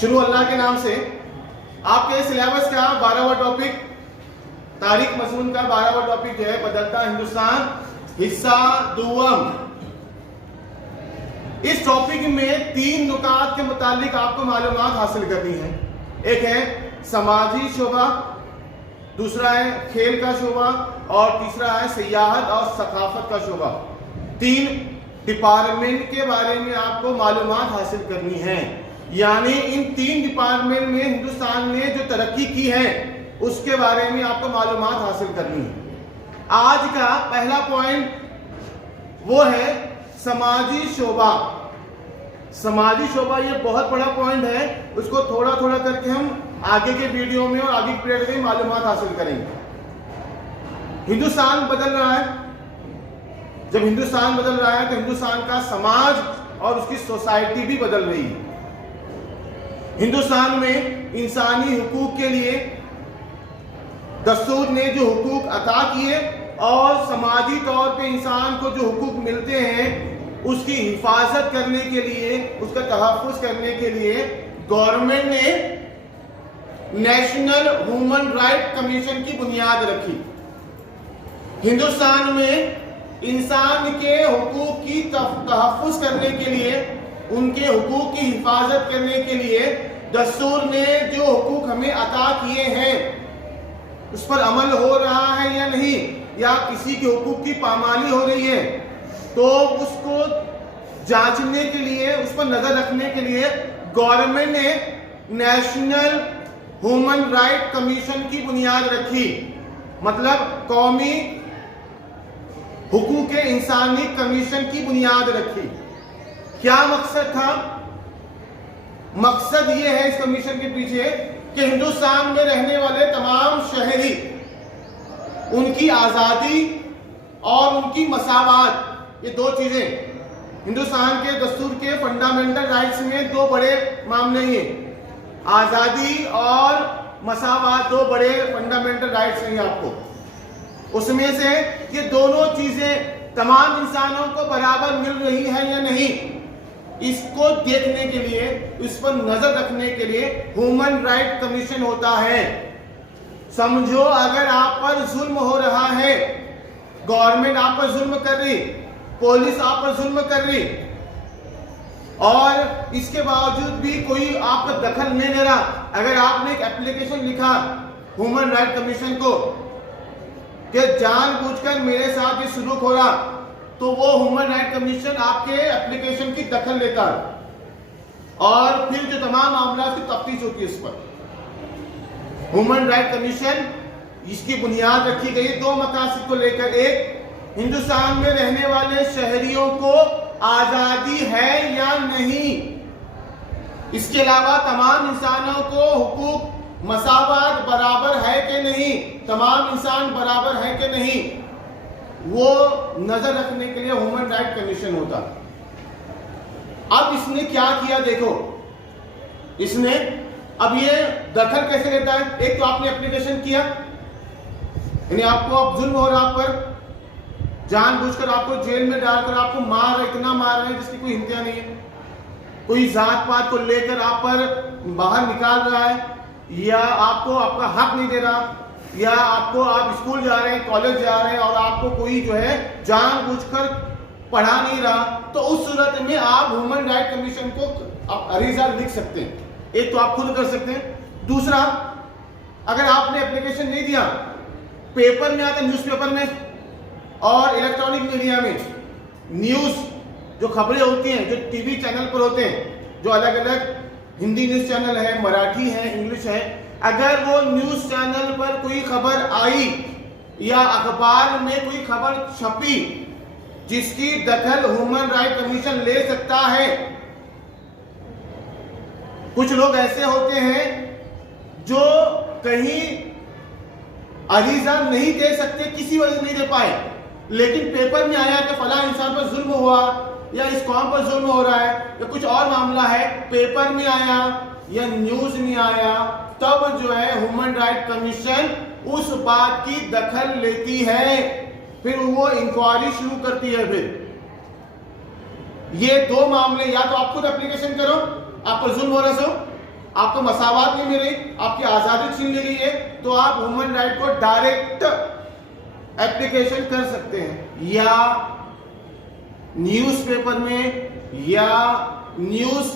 शुरू अल्लाह के नाम से। आपके सिलेबस का 12वां टॉपिक, तारीख मजमून का 12वां टॉपिक जो है बदलता हिंदुस्तान, हिस्सा दुआम। इस टॉपिक में 3 नुकात के मुतालिक आपको मालूमात हासिल करनी है। एक है समाजी शोबा, दूसरा है खेल का शोबा और तीसरा है सियाहत और सकाफत का शोबा। 3 डिपार्टमेंट के बारे में आपको मालूमात हासिल करनी है। यानी इन 3 डिपार्टमेंट में हिंदुस्तान ने जो तरक्की की है उसके बारे में आपको मालूमात हासिल करनी है। आज का पहला पॉइंट वो है समाजी शोबा। समाजी शोबा ये बहुत बड़ा पॉइंट है, उसको थोड़ा थोड़ा करके हम आगे के वीडियो में और आगे के पीरियड में मालूमात हासिल करेंगे। हिंदुस्तान बदल रहा है। जब हिंदुस्तान बदल रहा है तो हिंदुस्तान का समाज और उसकी सोसाइटी भी बदल रही है। हिंदुस्तान में इंसानी हुकूक के लिए दस्तूर ने जो हुकूक अता किए और समाजी तौर पे इंसान को जो हुकूक मिलते हैं उसकी हिफाजत करने के लिए, उसका तहफ़्फ़ुज़ करने के लिए गवर्नमेंट ने नेशनल ह्यूमन राइट कमीशन की बुनियाद रखी। हिंदुस्तान में इंसान के हुकूक की तहफ़्फ़ुज़ करने के लिए, उनके हुकूक की हिफाजत करने के लिए दस्तूर ने जो हुकूक हमें अता किए हैं उस पर अमल हो रहा है या नहीं, या किसी के हुकूक की पामाली हो रही है, तो उसको जांचने के लिए, उस पर नजर रखने के लिए गवर्नमेंट ने नेशनल ह्यूमन राइट कमीशन की बुनियाद रखी। मतलब कौमी हुकूक इंसानी कमीशन की बुनियाद रखी। क्या मकसद था? मकसद ये है इस कमीशन के पीछे कि हिंदुस्तान में रहने वाले तमाम शहरी, उनकी आजादी और उनकी मसावत, ये 2 चीजें हिंदुस्तान के दस्तूर के फंडामेंटल राइट्स में 2 बड़े मामले हैं। आजादी और मसावत 2 बड़े फंडामेंटल राइट्स हैं आपको। उसमें से ये दोनों चीजें तमाम इंसानों को बराबर मिल रही है या नहीं, इसको देखने के लिए, इस पर नजर रखने के लिए ह्यूमन राइट कमीशन होता है। समझो अगर आप पर जुल्म हो रहा है, गवर्नमेंट आप पर जुल्म कर रही, पुलिस आप पर जुल्म कर रही, और इसके बावजूद भी कोई आपका दखल नहीं ले रहा, अगर आपने एक एप्लीकेशन लिखा ह्यूमन राइट कमीशन को कि जानबूझकर मेरे साथ ये सलूक हो रहा, तो वो ह्यूमन राइट कमीशन आपके एप्लीकेशन की दखल लेता है और फिर जो तमाम मामला की तफ्तीश होती है इस पर। ह्यूमन राइट कमीशन इसकी बुनियाद रखी गई 2 मकासद को लेकर। एक, हिंदुस्तान में रहने वाले शहरियों को आजादी है या नहीं, इसके अलावा तमाम इंसानों को हुकूक मसावत बराबर है कि नहीं, तमाम इंसान बराबर है कि नहीं, वो नजर रखने के लिए ह्यूमन राइट कमीशन होता। अब इसने क्या किया देखो, इसने अब ये दखल कैसे लेता है? एक तो आपने एप्लीकेशन किया, यानी आपको अब जुल्म हो रहा, आप पर जानबूझकर आपको जेल में डालकर आपको मार रहे, इतना मार रहे हैं जिसकी कोई इंतहा नहीं है, कोई जात पात को लेकर आप पर बाहर निकाल रहा है, या आपको आपका हक नहीं दे रहा, या आपको, आप स्कूल जा रहे हैं, कॉलेज जा रहे हैं और आपको कोई जो है जानबूझकर पढ़ा नहीं रहा, तो उस सूरत में आप ह्यूमन राइट कमीशन को आप अरीजा लिख सकते हैं। एक तो आप खुद कर सकते हैं। दूसरा, अगर आपने एप्लीकेशन नहीं दिया, पेपर में आता, न्यूज़पेपर में और इलेक्ट्रॉनिक मीडिया में न्यूज़ जो खबरें होती हैं, जो टीवी चैनल पर होते हैं, जो अलग अलग हिंदी न्यूज़ चैनल है, मराठी है, इंग्लिश है, अगर वो न्यूज़ चैनल पर कोई खबर आई या अखबार में कोई खबर छपी जिसकी दखल ह्यूमन राइट कमीशन ले सकता है, कुछ लोग ऐसे होते हैं जो कहीं अरीजा नहीं दे सकते, किसी वजह से नहीं दे पाए, लेकिन पेपर में आया कि फला इंसान पर जुल्म हुआ या इस कौम पर जुल्म हो रहा है या कुछ और मामला है, पेपर में आया या न्यूज में आया, तब जो है ह्यूमन राइट कमीशन उस बात की दखल लेती है, फिर वो इंक्वायरी शुरू करती है। फिर ये 2 मामले, या तो आप खुद एप्लीकेशन करो, आप पर जुल्म हो रहा सो, आपको मसावत नहीं मिल रही, आपकी आजादी छीन ली गई है, तो आप ह्यूमन राइट को डायरेक्ट एप्लीकेशन कर सकते हैं, या न्यूज़पेपर में या न्यूज़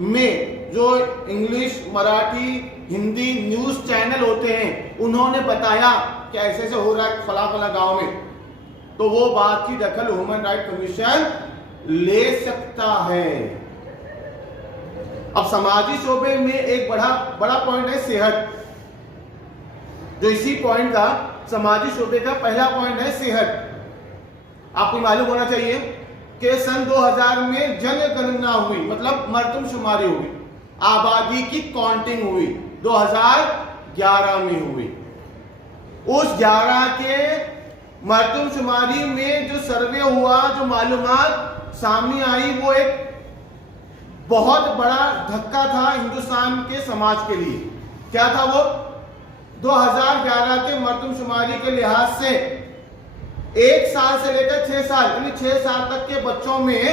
में जो English, Marathi, Hindi news channel होते हैं, उन्होंने बताया कि ऐसे ऐसे हो रहा है फला फला गांव में, तो वो बात की दखल ह्यूमन राइट कमीशन ले सकता है। अब समाजी शोबे में एक बड़ा पॉइंट है सेहत, जो इसी पॉइंट का समाजी शोबे का पहला पॉइंट है सेहत। आपको मालूम होना चाहिए कि सन 2000 में जनगणना हुई, मतलब मर्दमशुमारी हुई, आबादी की काउंटिंग हुई, 2011 में हुई। उस 11 के मर्दमशुमारी में जो सर्वे हुआ, जो मालूमात सामने आई, वो एक बहुत बड़ा धक्का था हिंदुस्तान के समाज के लिए। क्या था वो? 2011 के मर्दमशुमारी के लिहाज से 1 साल से लेकर 6 साल, यानी 6 साल तक के बच्चों में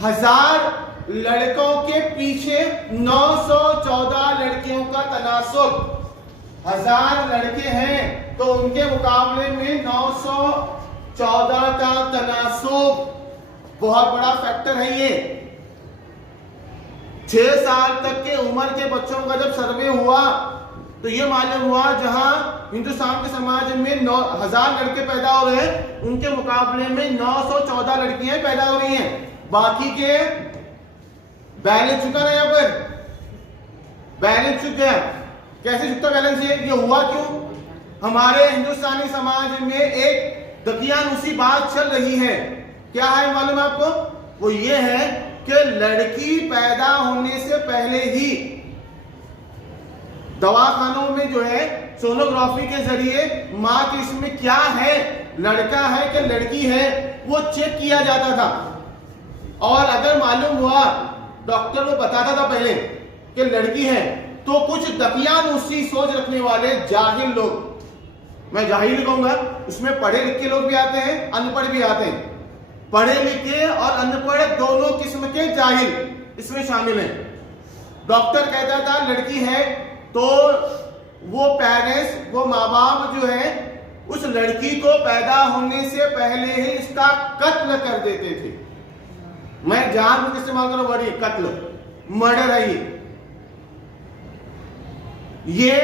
1000 लड़कों के पीछे 914 लड़कियों का तनासुब। 1000 लड़के हैं तो उनके मुकाबले में 914 का तनासुब, बहुत बड़ा फैक्टर है ये। 6 साल तक के उम्र के बच्चों का जब सर्वे हुआ तो ये मालूम हुआ जहां हिंदुस्तान के समाज में 9000 लड़के पैदा हो रहे हैं, उनके मुकाबले में 914 लड़कियां पैदा हो रही हैं। बाकी के बैलेंस चुका ना, यहाँ पर बैलेंस चुक गया। कैसे चुकता बैलेंस? ये हुआ क्यों? हमारे हिंदुस्तानी समाज में एक दकियानूसी बात चल रही है। क्या है मालूम है आपको? वो ये है कि लड़की पैदा होने से पहले ही दवाखानों में जो है सोनोग्राफी के जरिए मां के इसमें क्या है, लड़का है कि लड़की है, वो चेक किया जाता था। और अगर मालूम हुआ, डॉक्टर को बताता था पहले कि लड़की है, तो कुछ दकियानूसी सोच रखने वाले जाहिल लोग, मैं जाहिल कहूंगा, उसमें पढ़े लिखे लोग भी आते हैं, अनपढ़ भी आते हैं। पढ़े लिखे और अनपढ़ दोनों किस्म के जाहिल इसमें शामिल हैं। डॉक्टर कहता था लड़की है, तो वो पेरेंट्स, वो माँ बाप जो है उस लड़की को पैदा होने से पहले ही इसका कत्ल कर देते थे। मैं जानबूझ के इस्तेमाल करूं वर्ड, कत्ल, मर्डर है ये।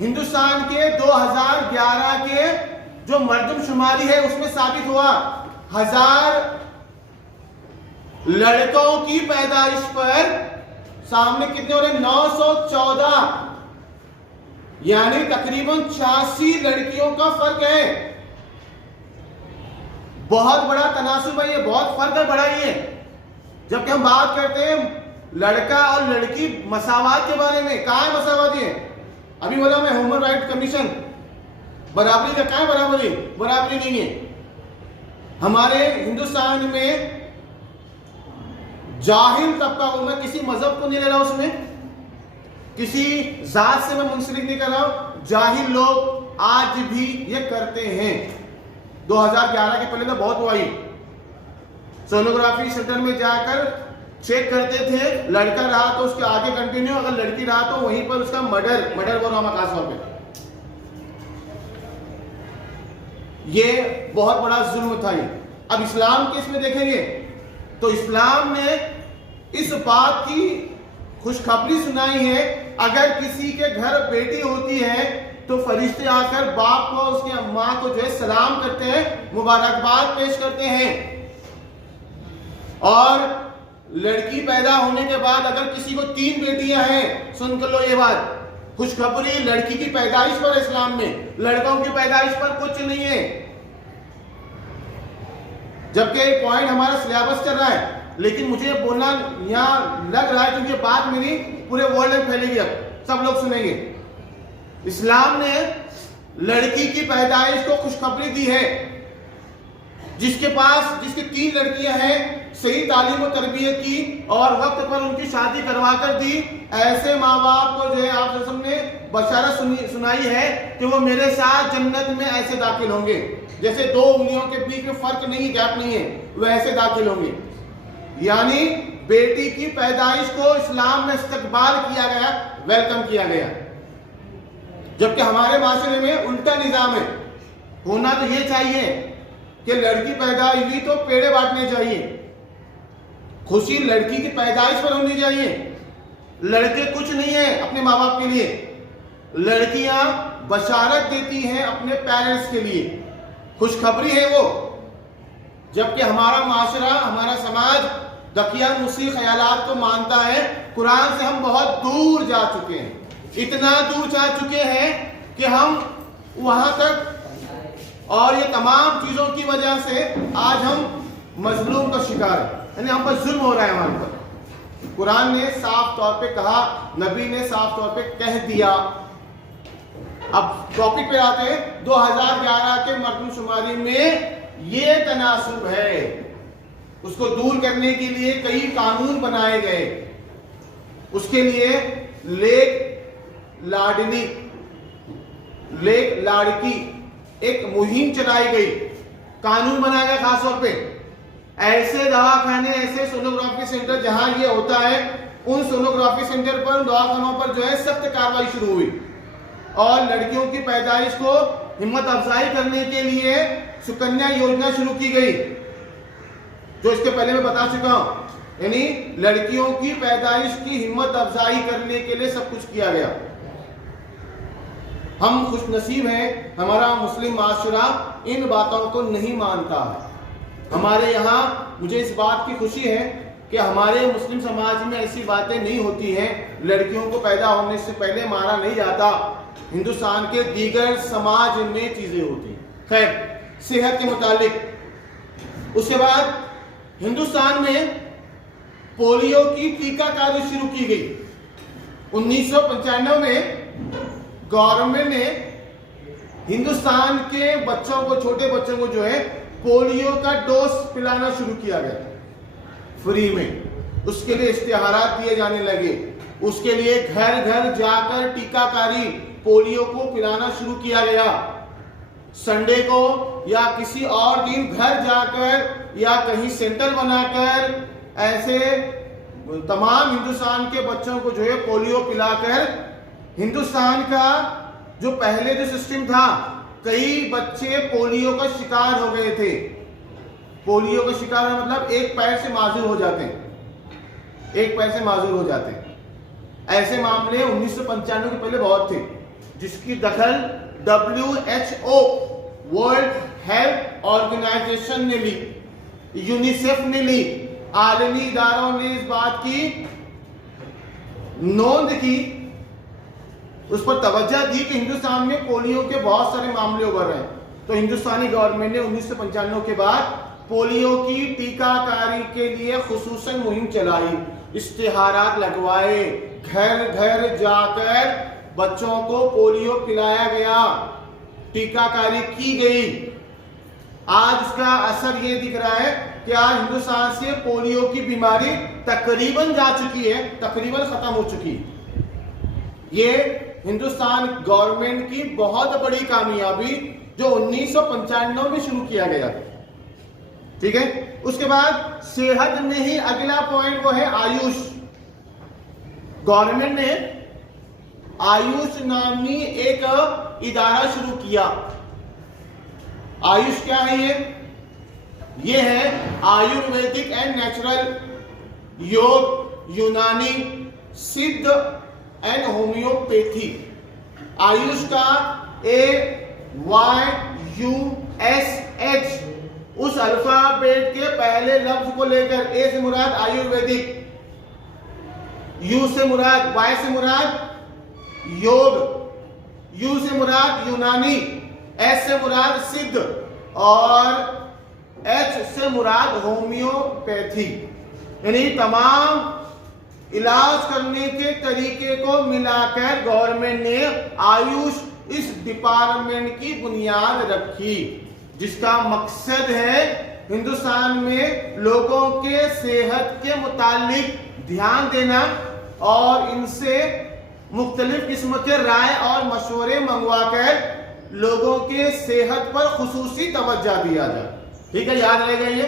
हिंदुस्तान के 2011 के जो मर्दमशुमारी है उसमें साबित हुआ 1000 लड़कों की पैदाइश पर सामने कितने हो रहे? 914, यानी तकरीबन 86 लड़कियों का फर्क है। बहुत बड़ा तनासुब है ये, बहुत फर्क है, बड़ा ही है। जबकि हम बात करते हैं लड़का और लड़की मसावत के बारे में, कहां है मसावत? ये अभी बोला मैं ह्यूमन राइट कमीशन, बराबरी का कहां है बराबरी? बराबरी नहीं है। हमारे हिंदुस्तान में जाहिल तबका, मैं किसी मजहब को नहीं ले रहा, उसमें किसी जात से मैं मुंसलिक नहीं कर रहा हूं, जाहिल लोग आज भी ये करते हैं। 2011 के पहले तो बहुत हुआ ही, सोनोग्राफी सेंटर में जाकर चेक करते थे, लड़का रहा तो उसके आगे कंटिन्यू, अगर लड़की रहा तो वहीं पर उसका मर्डर बोल रहा हूं खास तौर पे। ये बहुत बड़ा जुल्म था ये। अब इस्लाम के इसमें देखेंगे तो इस्लाम ने इस बात की खुशखबरी सुनाई है, अगर किसी के घर बेटी होती है तो फरिश्ते आकर बाप को, उसके मां को जो है सलाम करते हैं, मुबारकबाद पेश करते हैं। और लड़की पैदा होने के बाद अगर किसी को 3 बेटियां हैं, सुन कर लो ये बात, खुशखबरी लड़की की पैदाइश पर इस्लाम में, लड़कों की पैदाइश पर कुछ नहीं है। जबकि पॉइंट हमारा सिलेबस चल रहा है, लेकिन मुझे बोलना यहां लग रहा है क्योंकि बात मेरी पूरे वर्ल्ड में फैलेगी, अब सब लोग सुनेंगे। इस्लाम ने लड़की की पैदाइश को खुशखबरी दी है। जिसके 3 लड़कियां हैं, सही तालीम और तरबियत की और वक्त पर उनकी शादी करवा कर दी, ऐसे माँ बाप को जो है आप सबने बशारत सुनाई है कि वो मेरे साथ जन्नत में ऐसे दाखिल होंगे, जैसे 2 उंगलियों के बीच में फर्क नहीं, गैप नहीं है, वैसे दाखिल होंगे। यानी बेटी की पैदाइश को इस्लाम में इस्तकबाल किया गया, वेलकम किया गया। जबकि हमारे माशरे में उल्टा निजाम है। होना तो ये चाहिए कि लड़की पैदा हुई तो पेड़े बांटने चाहिए, खुशी लड़की की पैदाइश पर होनी चाहिए। लड़के कुछ नहीं है अपने माँ बाप के लिए, लड़कियां बशारत देती हैं अपने पेरेंट्स के लिए, खुशखबरी है वो। जबकि हमारा माशरा, हमारा समाज दकियानुसी ख्यालात को मानता है। कुरान से हम बहुत दूर जा चुके हैं, इतना दूर जा चुके हैं कि हम वहां तक, और ये तमाम चीजों की वजह से आज हम मजलूम का शिकार है, यानी हम पर जुल्म हो रहा है हमारे पर। कुरान ने साफ तौर पे कहा, नबी ने साफ तौर पे कह दिया। अब टॉपिक पे आते हैं। 2011 के मरदमशुमारी में ये तनासुब है, उसको दूर करने के लिए कई कानून बनाए गए। उसके लिए लेक लाड़की एक मुहिम चलाई गई, कानून बनाया गया। खासतौर पे ऐसे दवाखाने, ऐसे सोनोग्राफी सेंटर जहां ये होता है, उन सोनोग्राफी सेंटर पर, दवाखानों पर जो है सख्त कार्रवाई शुरू हुई। और लड़कियों की पैदाइश को हिम्मत अफजाई करने के लिए सुकन्या योजना शुरू की गई, जो इसके पहले मैं बता चुका हूं। यानी लड़कियों की पैदाइश की हिम्मत अफजाई करने के लिए सब कुछ किया गया। हम खुशनसीब हैं, हमारा मुस्लिम माशरा इन बातों को नहीं मानता है। हमारे यहाँ मुझे इस बात की खुशी है कि हमारे मुस्लिम समाज में ऐसी बातें नहीं होती हैं। लड़कियों को पैदा होने से पहले मारा नहीं जाता। हिंदुस्तान के दीगर समाज में चीजें होती हैं। खैर, सेहत के मुतालिक उसके बाद हिंदुस्तान में पोलियो की टीकाकारी शुरू की गई। 1995 में गवर्नमेंट ने हिंदुस्तान के बच्चों को, छोटे बच्चों को जो है पोलियो का डोज पिलाना शुरू किया गया फ्री में। उसके लिए इश्तिहारात दिए जाने लगे, उसके लिए घर घर जाकर टीकाकारी पोलियो को पिलाना शुरू किया गया। संडे को या किसी और दिन घर जाकर या कहीं सेंटर बनाकर ऐसे तमाम हिंदुस्तान के बच्चों को जो है पोलियो पिलाकर, हिंदुस्तान का जो पहले जो सिस्टम था, कई बच्चे पोलियो का शिकार हो गए थे। पोलियो का शिकार मतलब एक पैर से माजूर हो जाते हैं, एक पैर से माजूर हो जाते हैं। ऐसे मामले 1995 के पहले बहुत थे, जिसकी दखल WHO वर्ल्ड हेल्थ ऑर्गेनाइजेशन ने ली, यूनिसेफ ने ली। आलमी इदारों ने इस बात की नोंद की, उस पर तवज्जो दी कि हिंदुस्तान में पोलियो के बहुत सारे मामले उभर रहे हैं। तो हिंदुस्तानी गवर्नमेंट ने 1995 के बाद पोलियो की टीकाकारी के लिए खुसूसन मुहिम चलाई, इश्तिहारात लगवाए, घर घर जाकर बच्चों को पोलियो पिलाया गया, टीकाकारी की गई। आज इसका असर ये दिख रहा है कि आज हिंदुस्तान से पोलियो की बीमारी तकरीबन जा चुकी है, तकरीबन खत्म हो चुकी है। ये हिंदुस्तान गवर्नमेंट की बहुत बड़ी कामयाबी जो 1995 में शुरू किया गया। ठीक है, उसके बाद सेहत में ही अगला पॉइंट वो है आयुष। गवर्नमेंट ने आयुष नामी एक इदारा शुरू किया। आयुष क्या है? ये है आयुर्वेदिक एंड नेचुरल, योग, यूनानी, सिद्ध एंड होम्योपैथी। आयुष का AYUSH उस अल्फाबेट के पहले लफ्ज को लेकर, ए से मुराद आयुर्वेदिक, यू से मुराद, वाई से मुराद योग, यू से मुराद यूनानी, एस से मुराद सिद्ध और एच से मुराद होम्योपैथी। यानी तमाम इलाज करने के तरीके को मिलाकर गवर्नमेंट ने आयुष इस डिपार्टमेंट की बुनियाद रखी, जिसका मकसद है हिंदुस्तान में लोगों के सेहत के मुतालिक ध्यान देना और इनसे मुख्तलिफ किस्म के राय और मशवरे मंगवाकर लोगों के सेहत पर खुसूसी तवज्जो दिया जाए। ठीक है, याद रहेगा ये।